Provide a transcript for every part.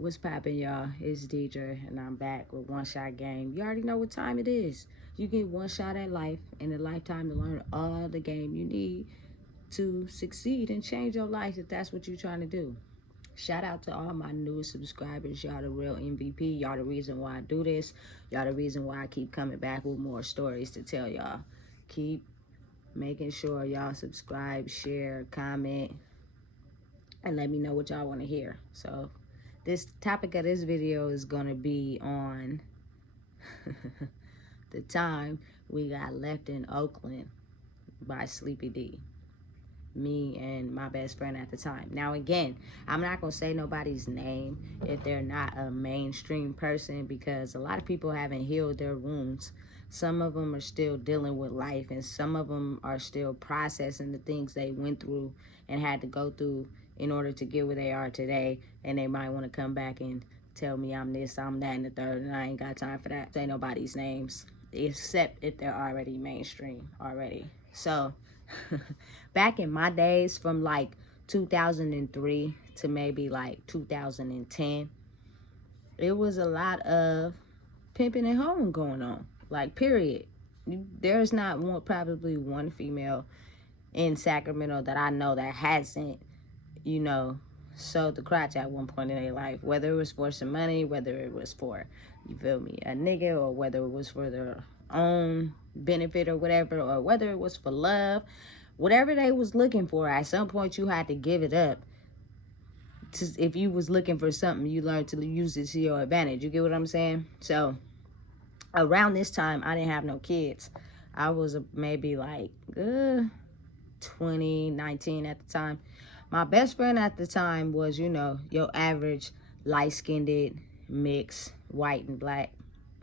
What's poppin', y'all? It's Deidre, and I'm back with One Shot Game. You already know what time it is. You get one shot at life and a lifetime to learn all the game you need to succeed and change your life if that's what you're trying to do. Shout out to all my newest subscribers. Y'all the real MVP. Y'all the reason why I do this. Y'all the reason why I keep coming back with more stories to tell y'all. Keep making sure y'all subscribe, share, comment, and let me know what y'all want to hear. So this topic of this video is going to be on the time we got left in Oakland by Sleepy D, me and my best friend at the time. Now again, I'm not going to say nobody's name if they're not a mainstream person, because a lot of people haven't healed their wounds. Some of them are still dealing with life, and some of them are still processing the things they went through and had to go through in order to get where they are today. And they might want to come back and tell me I'm this, I'm that, and the third, and I ain't got time for that. Say nobody's names, except if they're already mainstream already. So back in my days, from like 2003 to maybe like 2010, it was a lot of pimping and hoeing going on, like period. There's not one, probably one female in Sacramento that I know that hasn't, sold the crotch at one point in their life, whether it was for some money, whether it was for, you feel me, a nigga, or whether it was for their own benefit or whatever, or whether it was for love. Whatever they was looking for, at some point you had to give it up. If you was looking for something, you learned to use it to your advantage. You get what I'm saying? So around this time, I didn't have no kids. I was maybe like 2019 at the time. My best friend at the time was, your average light-skinned mix, white and black,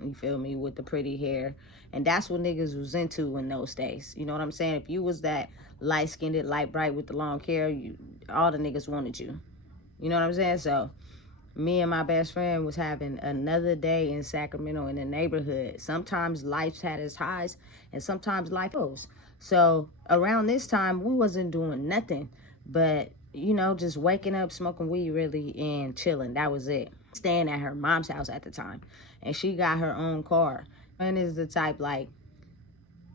you feel me, with the pretty hair. And that's what niggas was into in those days. You know what I'm saying? If you was that light-skinned, light bright with the long hair, all the niggas wanted you. You know what I'm saying? So me and my best friend was having another day in Sacramento in the neighborhood. Sometimes life had its highs and sometimes life lows. So around this time, we wasn't doing nothing but, just waking up, smoking weed really, and chilling. That was it. Staying at her mom's house at the time. And she got her own car. And is the type, like,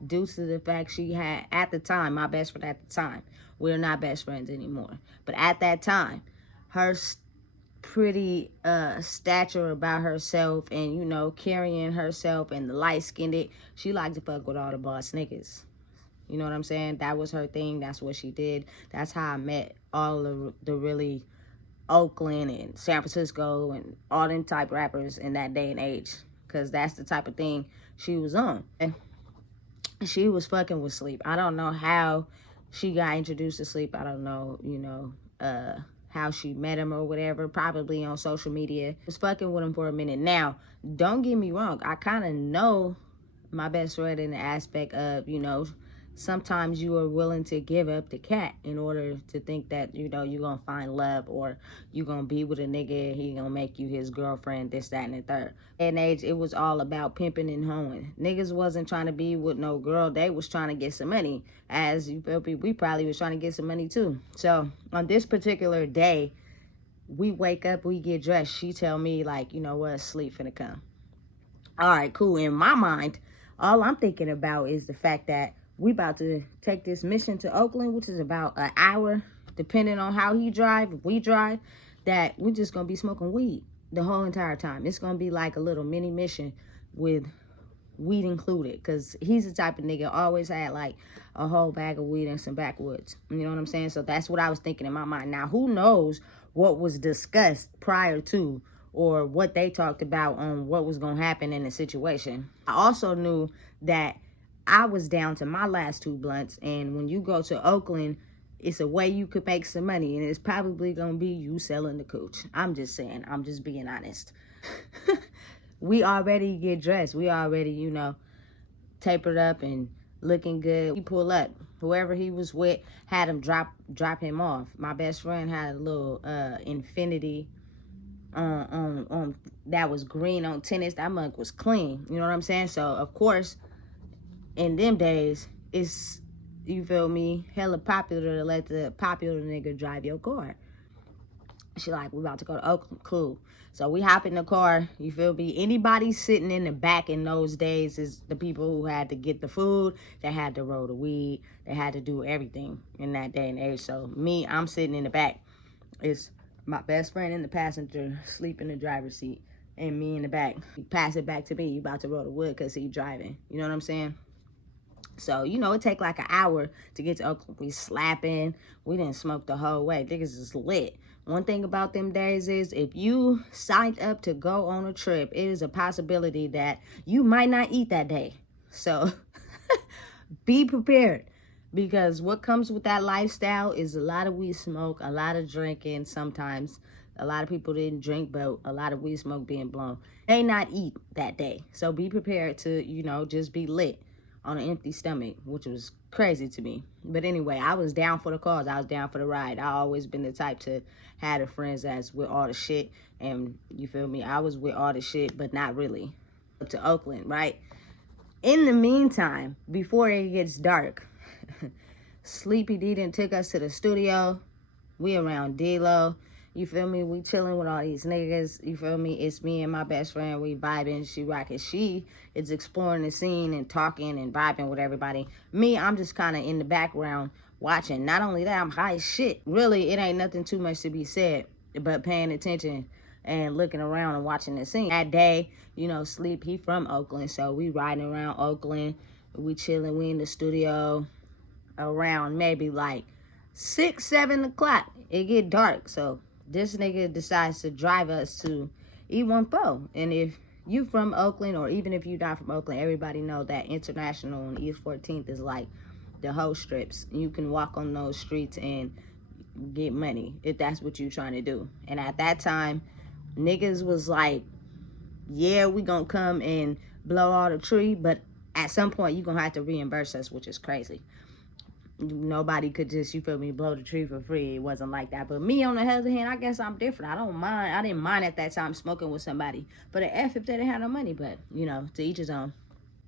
due to the fact she had, at the time, my best friend at the time, we're not best friends anymore. But at that time, her pretty stature about herself and, carrying herself and the light-skinned, she liked to fuck with all the boss niggas. You know what I'm saying? That was her thing. That's what she did. That's how I met all of the really Oakland and San Francisco and all them type rappers in that day and age. Because that's the type of thing she was on. And she was fucking with Sleep. I don't know how she got introduced to Sleep. I don't know, how she met him or whatever. Probably on social media. Was fucking with him for a minute. Now, don't get me wrong. I kind of know my best friend in the aspect of, sometimes you are willing to give up the cat in order to think that, you're going to find love, or you're going to be with a nigga, he going to make you his girlfriend, this, that, and the third. In age, it was all about pimping and hoeing. Niggas wasn't trying to be with no girl. They was trying to get some money. As you feel me, we probably was trying to get some money too. So on this particular day, we wake up, we get dressed. She tell me, like, what, Sleep finna come. All right, cool. In my mind, all I'm thinking about is the fact that we about to take this mission to Oakland, which is about an hour, depending on how he drive. If we drive, that we just gonna be smoking weed the whole entire time. It's gonna be like a little mini mission with weed included, because he's the type of nigga always had like a whole bag of weed and some backwoods. You know what I'm saying? So that's what I was thinking in my mind. Now, who knows what was discussed prior to, or what they talked about on what was gonna happen in the situation. I also knew that I was down to my last 2 blunts, and when you go to Oakland, it's a way you could make some money, and it's probably gonna be you selling the cooch. I'm just saying, I'm just being honest. We already get dressed. We already, tapered up and looking good. We pull up. Whoever he was with had him drop him off. My best friend had a little Infinity on that was green on tennis. That mug was clean. You know what I'm saying? So of course, in them days, it's, you feel me, hella popular to let the popular nigga drive your car. She like, we about to go to Oakland. Cool. So we hop in the car, you feel me? Anybody sitting in the back in those days is the people who had to get the food, they had to roll the weed, they had to do everything in that day and age. So me, I'm sitting in the back. It's my best friend in the passenger, sleep in the driver's seat, and me in the back. You pass it back to me, you about to roll the wood because he driving. You know what I'm saying? So, you know, it take like an hour to get to Oakland. We slapping. We didn't smoke the whole way. Niggas is lit. One thing about them days is if you signed up to go on a trip, it is a possibility that you might not eat that day. So be prepared, because what comes with that lifestyle is a lot of weed smoke, a lot of drinking sometimes. A lot of people didn't drink, but a lot of weed smoke being blown. They not eat that day. So be prepared to, you know, just be lit on an empty stomach, which was crazy to me. But anyway, I was down for the cause. I was down for the ride. I always been the type to have the friends that's with all the shit. And you feel me? I was with all the shit, but not really. Up to Oakland, right? In the meantime, before it gets dark, Sleepy D done took us to the studio. We around D-Lo. You feel me? We chilling with all these niggas. You feel me? It's me and my best friend. We vibing. She rocking. She is exploring the scene and talking and vibing with everybody. Me, I'm just kind of in the background watching. Not only that, I'm high as shit. Really, it ain't nothing too much to be said, but paying attention and looking around and watching the scene. That day, you know, Sleep, he from Oakland, so we riding around Oakland. We chilling. We in the studio around maybe like 6, 7 o'clock. It get dark, so this nigga decides to drive us to E14. And if you from Oakland, or even if you not from Oakland, everybody know that International and E14 is like the whole strips. You can walk on those streets and get money if that's what you trying to do. And at that time, niggas was like, yeah, we gonna come and blow all the tree, but at some point you gonna have to reimburse us, which is crazy. Nobody could just, you feel me, blow the tree for free. It wasn't like that. But me, on the other hand, I guess I'm different. I don't mind. I didn't mind at that time smoking with somebody. But the F if they didn't have no money. But, you know, to each his own.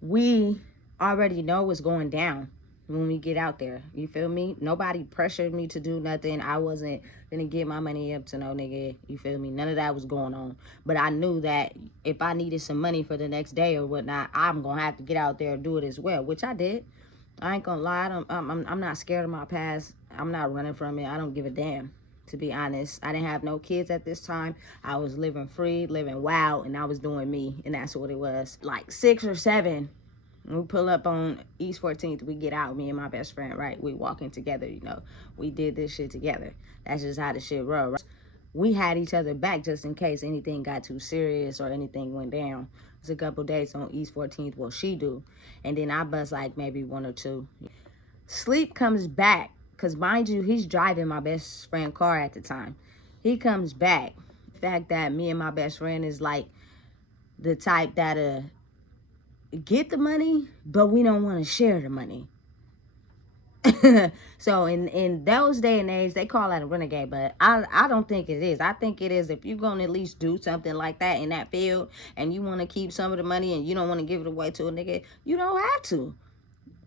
We already know what's going down when we get out there. You feel me? Nobody pressured me to do nothing. I wasn't gonna get my money up to no nigga. You feel me? None of that was going on. But I knew that if I needed some money for the next day or whatnot, I'm gonna have to get out there and do it as well, which I did. I ain't gonna lie, I'm not scared of my past. I'm not running from it. I don't give a damn, to be honest. I didn't have no kids at this time. I was living free, living wild, and I was doing me, and that's what it was. Like 6 or 7, we pull up on East 14th, we get out, me and my best friend, right? We walking together, you know. We did this shit together. That's just how the shit roll, right? We had each other back just in case anything got too serious or anything went down. It's a couple days on East 14th. Well, she do. And then I bust like maybe 1 or 2. Sleep comes back. Because mind you, he's driving my best friend car at the time. He comes back. The fact that me and my best friend is like the type that get the money, but we don't want to share the money. So in those day and age, they call that a renegade, but I don't think it is. I think it is if you're going to at least do something like that in that field and you want to keep some of the money and you don't want to give it away to a nigga, you don't have to.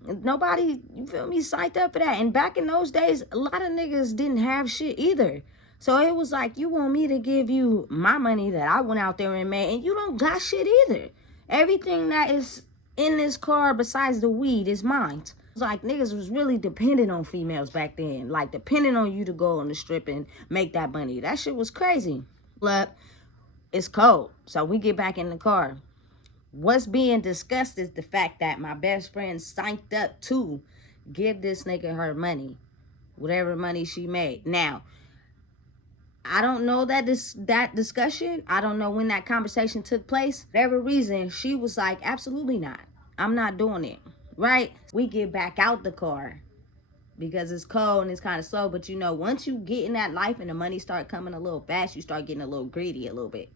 Nobody, you feel me, signed up for that. And back in those days, a lot of niggas didn't have shit either. So it was like, you want me to give you my money that I went out there and made, and you don't got shit either. Everything that is in this car besides the weed is mine. Like, niggas was really dependent on females back then. Like, depending on you to go on the strip and make that money. That shit was crazy. But it's cold. So we get back in the car. What's being discussed is the fact that my best friend signed up to give this nigga her money. Whatever money she made. Now, I don't know that discussion. I don't know when that conversation took place. For whatever reason, she was like, absolutely not. I'm not doing it. Right? We get back out the car because it's cold and it's kind of slow. But, you know, once you get in that life and the money start coming a little fast, you start getting a little greedy a little bit.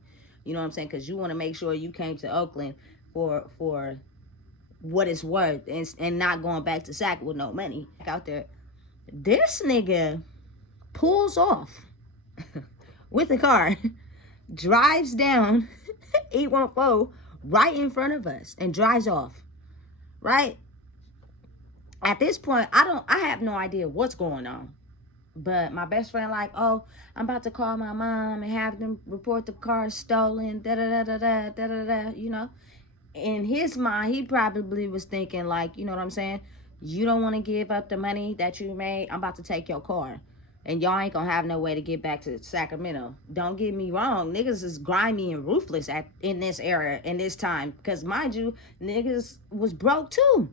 You know what I'm saying? Because you want to make sure you came to Oakland for what it's worth and not going back to Sac with no money. Out there, this nigga pulls off with the car, drives down E14 right in front of us and drives off. Right? At this point, I have no idea what's going on. But my best friend like, oh, I'm about to call my mom and have them report the car stolen, da da da da da da da, you know. In his mind, he probably was thinking like, you know what I'm saying? You don't want to give up the money that you made. I'm about to take your car. And y'all ain't gonna have no way to get back to Sacramento. Don't get me wrong, niggas is grimy and ruthless in this era, in this time. Because mind you, niggas was broke too.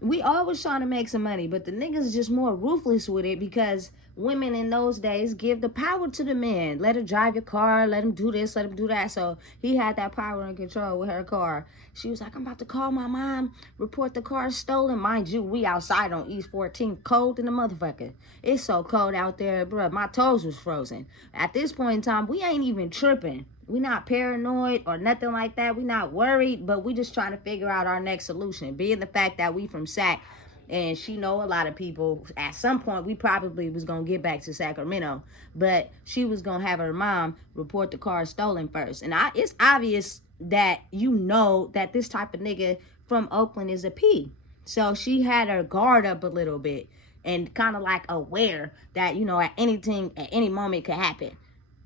We always trying to make some money, but the niggas just more ruthless with it because women in those days give the power to the men. Let her drive your car, let him do this, let him do that. So he had that power and control with her car. She was like, I'm about to call my mom, report the car stolen. Mind you, we outside on E14, cold in the motherfucker. It's so cold out there, bro. My toes was frozen. At this point in time, we ain't even tripping. We not paranoid or nothing like that. We not worried, but we just trying to figure out our next solution. Being the fact that we from Sac and she know a lot of people, at some point we probably was going to get back to Sacramento, but she was going to have her mom report the car stolen first. And it's obvious that you know that this type of nigga from Oakland is a P. So she had her guard up a little bit and kind of like aware that, you know, at any moment could happen.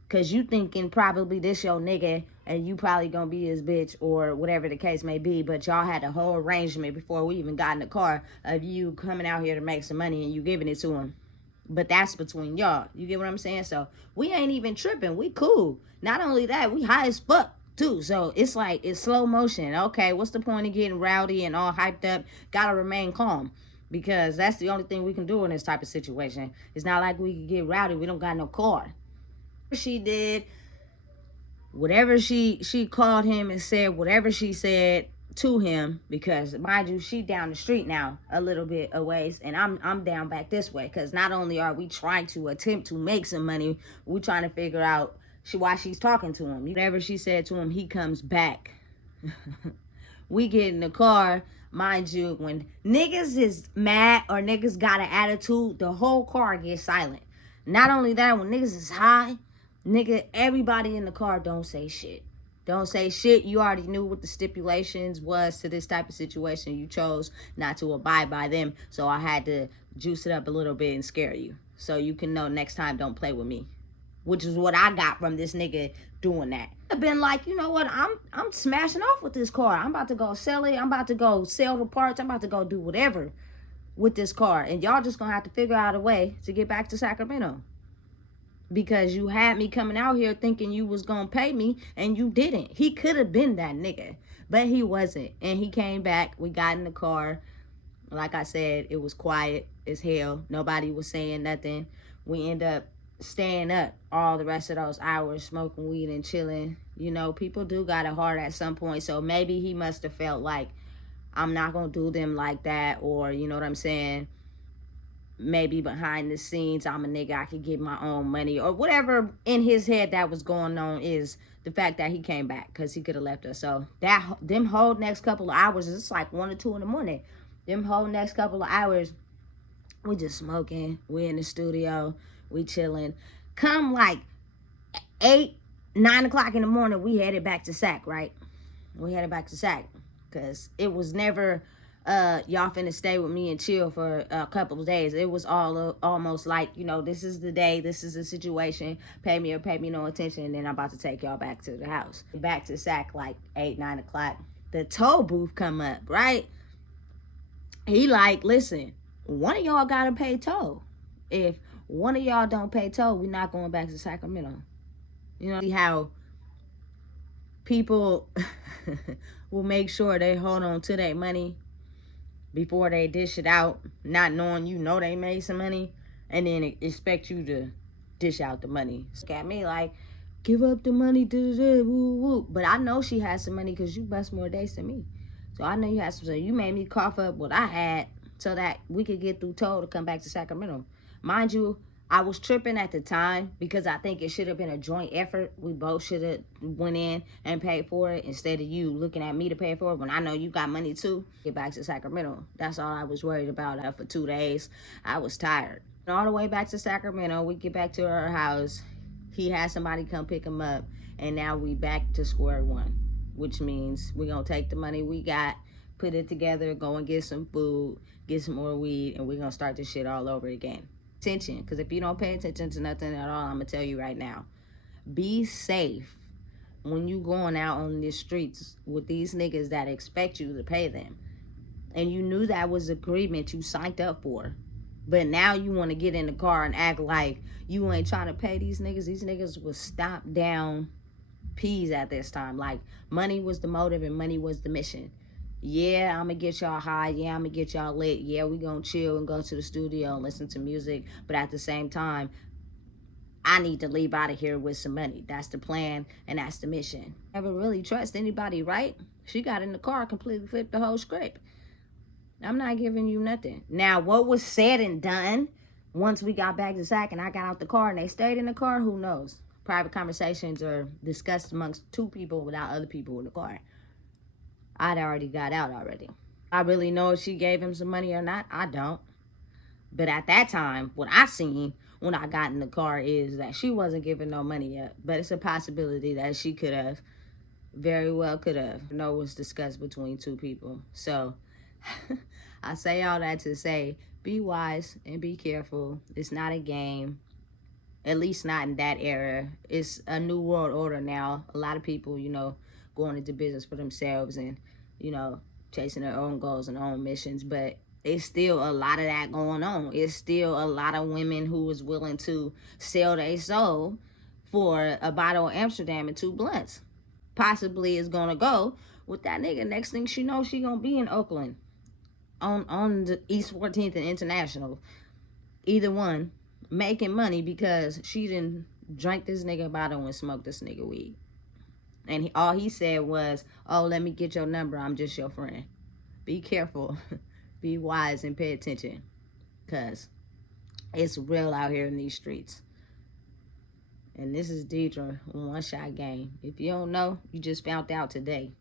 Cause you thinking probably this your nigga and you probably gonna be his bitch or whatever the case may be, but y'all had a whole arrangement before we even got in the car of you coming out here to make some money and you giving it to him. But that's between y'all. You get what I'm saying? So we ain't even tripping. We cool. Not only that, we high as fuck too. So it's like it's slow motion. Okay, what's the point of getting rowdy and all hyped up? Gotta remain calm. Because that's the only thing we can do in this type of situation. It's not like we can get rowdy. We don't got no car. She did whatever she called him and said whatever she said to him, because mind you, she down the street now a little bit a ways and I'm down back this way, because not only are we trying to attempt to make some money, we trying to figure out why she's talking to him. Whatever she said to him, he comes back. We get in the car. Mind you, when niggas is mad or niggas got an attitude, the whole car gets silent. Not only that, when niggas is high, nigga, everybody in the car don't say shit. Don't say shit. You already knew what the stipulations was to this type of situation. You chose not to abide by them. So I had to juice it up a little bit and scare you. So you can know next time don't play with me. Which is what I got from this nigga doing that. I've been like, you know what? I'm smashing off with this car. I'm about to go sell it. I'm about to go sell the parts. I'm about to go do whatever with this car. And y'all just gonna have to figure out a way to get back to Sacramento. Because you had me coming out here thinking you was gonna pay me and you didn't. He could have been that nigga, but he wasn't. And he came back. We got in the car. Like I said, it was quiet as hell. Nobody was saying nothing. We end up staying up all the rest of those hours, smoking weed and chilling. You know, people do got a heart at some point. So maybe he must have felt like I'm not gonna do them like that, or you know what I'm saying? Maybe behind the scenes, I'm a nigga, I could get my own money, or whatever in his head that was going on is the fact that he came back, because he could have left us. So them whole next couple of hours, it's like 1 or 2 in the morning. Them whole next couple of hours, we just smoking, we in the studio, we chilling. Come like 8, 9 o'clock in the morning, we headed back to Sac, right? We headed back to Sac, because it was never y'all finna stay with me and chill for a couple of days. It was all almost like, you know, this is the day, this is the situation, pay me or pay me no attention, and then I'm about to take y'all back to the house. Back to Sac like 8, 9 o'clock. The toll booth come up, right? He like, listen, one of y'all gotta pay toll. If one of y'all don't pay toll, we not going back to Sacramento. You know, see how people will make sure they hold on to their money before they dish it out, not knowing you know they made some money, and then expect you to dish out the money. Look at me like, give up the money, woo, woo. But I know she has some money because you bust more days than me. So I know you had some, so you made me cough up what I had so that we could get through toll to come back to Sacramento. Mind you, I was tripping at the time because I think it should have been a joint effort. We both should have went in and paid for it instead of you looking at me to pay for it when I know you got money too. Get back to Sacramento. That's all I was worried about. For 2 days, I was tired. All the way back to Sacramento, we get back to her house. He had somebody come pick him up, and now we back to square one, which means we gonna take the money we got, put it together, go and get some food, get some more weed, and we gonna start this shit all over again. Attention, because if you don't pay attention to nothing at all, I'm gonna tell you right now, be safe when you going out on the streets with these niggas that expect you to pay them. And you knew that was agreement you signed up for. But now you want to get in the car and act like you ain't trying to pay these niggas. These niggas was stop down peas at this time. Like, money was the motive and money was the mission. Yeah, I'm gonna get y'all high. Yeah, I'm gonna get y'all lit. Yeah, we gonna chill and go to the studio and listen to music. But at the same time, I need to leave out of here with some money. That's the plan and that's the mission. Never really trust anybody, right? She got in the car, completely flipped the whole script. I'm not giving you nothing. Now, what was said and done once we got back to Sac and I got out the car and they stayed in the car, who knows? Private conversations are discussed amongst two people without other people in the car. I'd already got out already. I really know if she gave him some money or not. I don't. But at that time, what I seen when I got in the car is that she wasn't giving no money up. But it's a possibility that she could have. Very well could have. No, was discussed between two people. So I say all that to say, be wise and be careful. It's not a game. At least not in that era. It's a new world order now. A lot of people, going into business for themselves and, chasing their own goals and own missions. But it's still a lot of that going on. It's still a lot of women who is willing to sell their soul for a bottle of Amsterdam and 2 blunts. Possibly is gonna go with that nigga. Next thing she knows, she gonna be in Oakland on the East 14th and International. Either one, making money because she didn't drink this nigga bottle and smoke this nigga weed. And all he said was, oh, let me get your number. I'm just your friend. Be careful. Be wise and pay attention. Because it's real out here in these streets. And this is Deidre, One Shot Game. If you don't know, you just found out today.